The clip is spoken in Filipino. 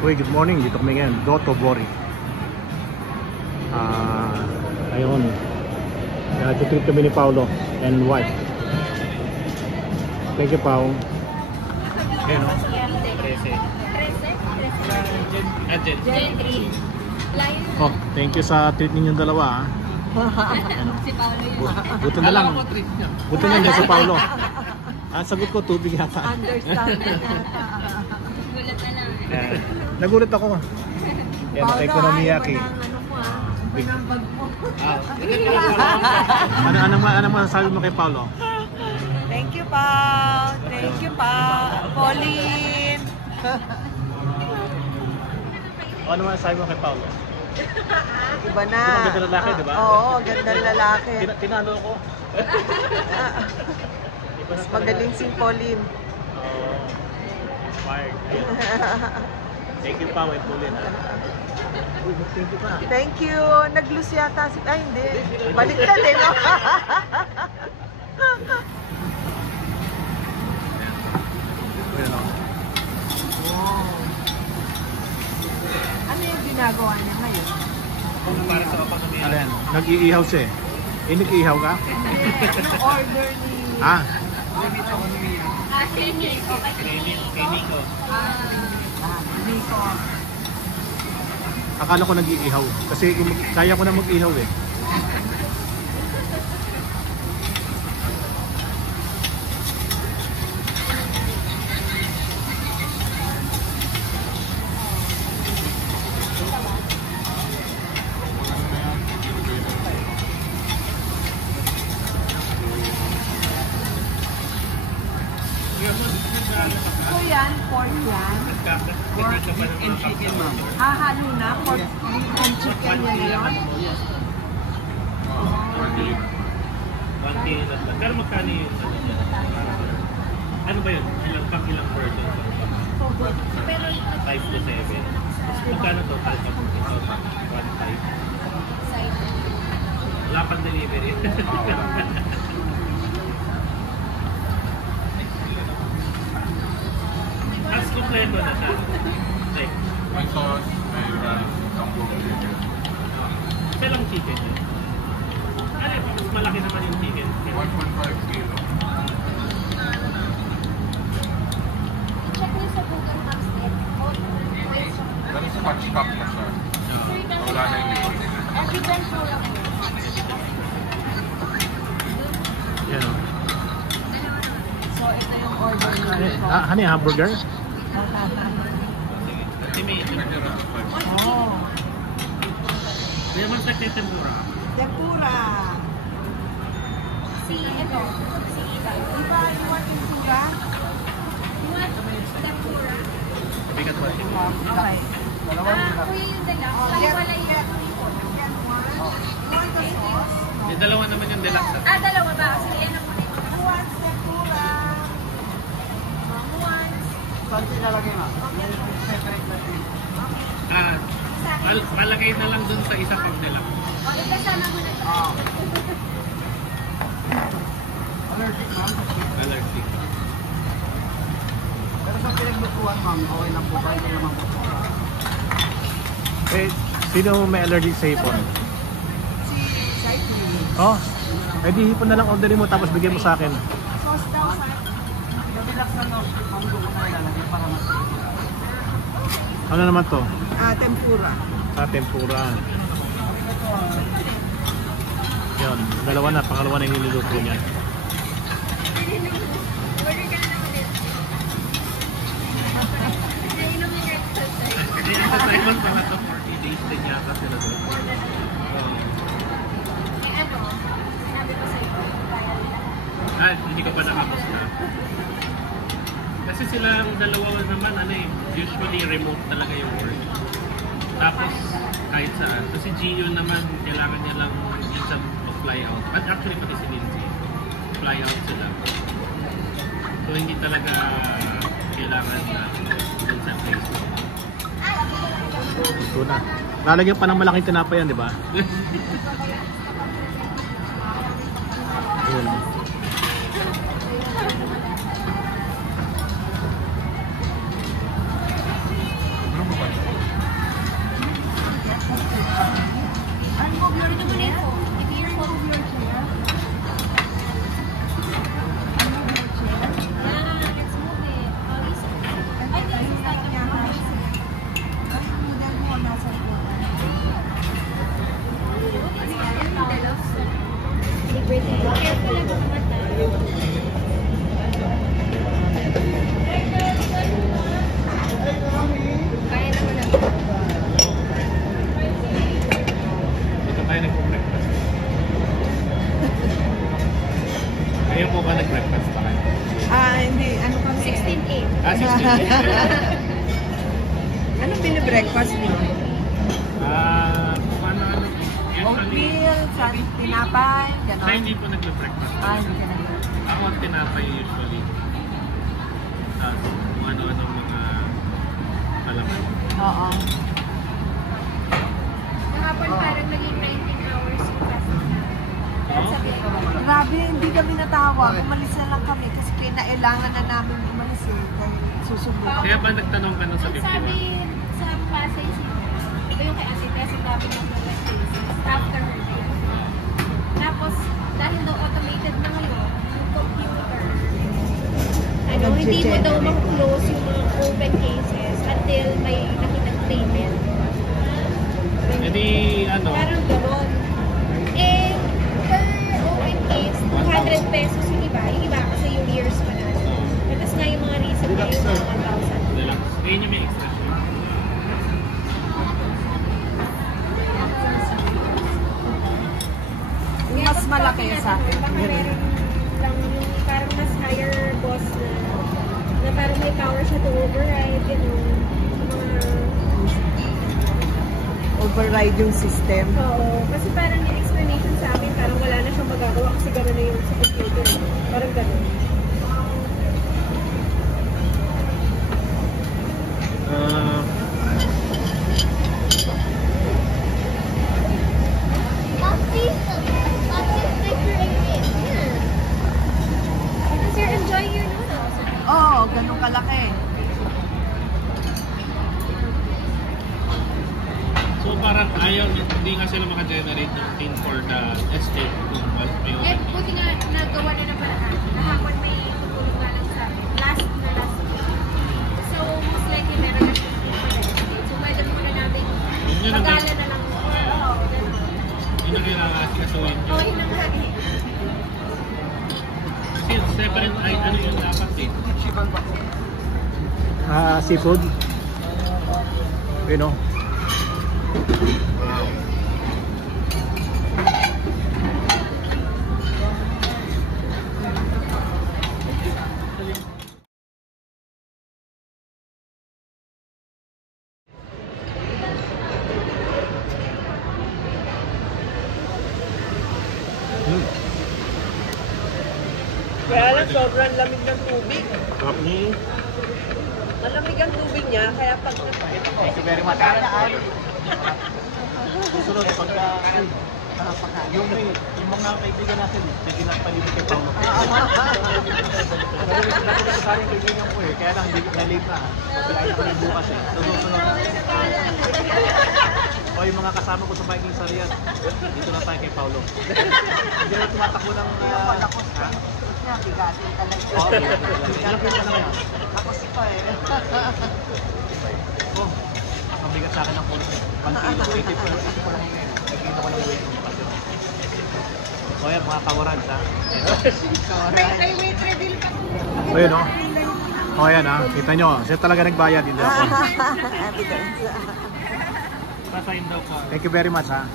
Uy, good morning. Dito kami ngayon, Doto Bori. Ayun. Nag-trip kami ni Paolo and wife. Thank you, Pao. Ayun, no? 13. Gen 3. Oh, thank you sa treat ninyong dalawa. Si Paolo yun. Buto na lang. Buto na lang sa Paolo. Sagot ko, tubig yata. Understand na yata. Gulat na lang. Nagulat ako. Yan, Paolo, ekonomiyaki. Ano masasabi mo kay Paolo? Thank you, Pa. Thank you, Pa. Pauline. Ano masasabi mo kay Paolo? Iba na. Ang ganda lalaki, di ba? Oo, ganda lalaki. Tinalo ko. Mas magaling si Pauline. Oh, fired. Thank you, Pa. May Pauline. Thank you, Pa. Thank you. Nag-lose yata si... Ay, hindi. Baliktad eh, no? Ano yung ginagawa niya ngayon? Para sa ekonomiya. Alin? Nag-iihaw siya eh. Nag-iihaw ka? Ano order ni... Ah. Kay Nico. Nico. Akala ko nag-iihaw. Kasi kaya ko na mag-ihaw eh. So yan, pork yan. Pork and chicken, ma'am. Halo na, pork and chicken yan yun. Pero magkano yun? Ano ba yun? Ilang version? 5 to 7. Magkano total? 1.5. Wala pang delivery. As kompleto na siya. Like, may sauce, may rice, tambok chicken. Ilang chicken yun? Ano yun? Mas malaki naman yung chicken. 1.5 kilo. Check nyo sa Google Maps din. Pero spatch cup na siya. Wala na yung likod. Everyone po lang. Yan o. So ito yung order niya. Ano yung hamburger? Oh. Kaya mas nagtitempura. Tempura. Si Ito. Si Ita. Diba you want tempura? You want tempura? Bigat ba? Okay. Kuya yung dala. Kaya wala yung... Yung dalawa naman yung deluxe. Dalawa ba? Sige, yan ang muna. Who wants tempura? Palagay na lang dun sa isa pang deluxe. O, ikasama mo na ito. Allergic. Pero sa pinaglutuan, ma'am, okay lang po ba? Hindi naman po. Eh, sino may allergic sa hipon? Si Cycling. Oh, eh di hipon na lang orderin mo tapos bigyan mo sa akin. Sauce daw sa... Relax na no, ma'am, doon ko na ilalagay para mas... Ano naman to? Tempura. Tempura. Yun, dalawa na, pangalawa na yung niluluto niya. Kasi yung sa Simon, mga to 40 days din yata sila doon. Sinabi ko sa'yo. Hindi ko pa nakamusta. Kasi sila ang dalawa naman, usually remote talaga yung work. Tapos, kahit saan. So si Gio naman, kailangan niya lang minsan fly out. At actually, pati si Lindsay, fly out sila. So hindi talaga kailangan na dun sa place. Ito na. Lalagyan pa ng malaking tinapay yan, di ba? Ayun. breakfast niyo? Ano, usually, Oatmeal, tinapay, siya gano'n? hindi po nagbe-breakfast. Hindi ka na. Ako ang tinapay usually. Kung ano-ano mga alaman. Oo. Kahapon parang naging 19 hours yung fasting namin. At sabi ko, Grabe, hindi kami natawag. Umalis na lang kami kasi kinailangan na namin umalis eh. Dahil susunod. Kaya ba nagtanong ka nun sa ang 51? sabi sa Pasay City, ito yung kay Ate Tess, ang dami ng mga cases after her day. Tapos, dahil daw automated na ngayon, yung computer, hindi mo daw mag-close yung mga open cases until may nakitang payment. E di, ano, Parang gano'n. Eh, per open case, 200 pesos yung iba kasi yung years pa na. Tapos nga yung mga recent na yung 1,000. relax. Ayun yung may extra siya. Yung mas malaki sa akin. Baka meron lang yung parang mas higher boss na parang may power siya to override, gano'n. Override yung system. Oo, kasi parang yung explanation sa amin, parang wala na siyang magagawa kasi gano'n na yung sa computer. Parang gano'n. Because you're enjoying your noodles. Oo, ganun kalaki. So parang ayaw, hindi nga sila maka-generate ng pin for the estate kung may Eh, open. buti nga nagawa na ng paraan. Kahapon may tutulong nga lang sa amin. Last week. So, most likely meron na siya for the estate. So, pwede muna namin Yun ang magala na lang. Oo, ganun. yun ang kailangan kasuhin nyo. Oo, yun ang hagi. Kasi separate ay ano yung dapat eh. Seafood. You know. Kaya lang sobrang lamig ng tubig. Kapni. Malamig ang tubig niya, kaya pag Thank you very much. Susunod, pagka yung mga kaibigan natin, sige na palibig kay Paulo. Dati ko sa akin kaibigan ko eh, kaya lang hindi na-late na. Pagkain ko rin bukas eh. So, susunod. O yung mga kasama ko sa biking sa Riyadh, dito na tayo kay Paulo. Hindi na tumatakbo ng... ha? bigatin talaga. Oo, ilang kilo ka na ngayon? Ako si Pa eh. Oh, ang bigat sa akin ng pulis. 1 kilo, 80 ko lang ngayon. Nagkita ko lang weight ko kasi. O yan, mga kawarans ha. May weight reveal pa. O yun o. O yan ha, kita nyo. Siya talaga nagbayad, hindi ako. Pasayin daw po. Thank you very much ha.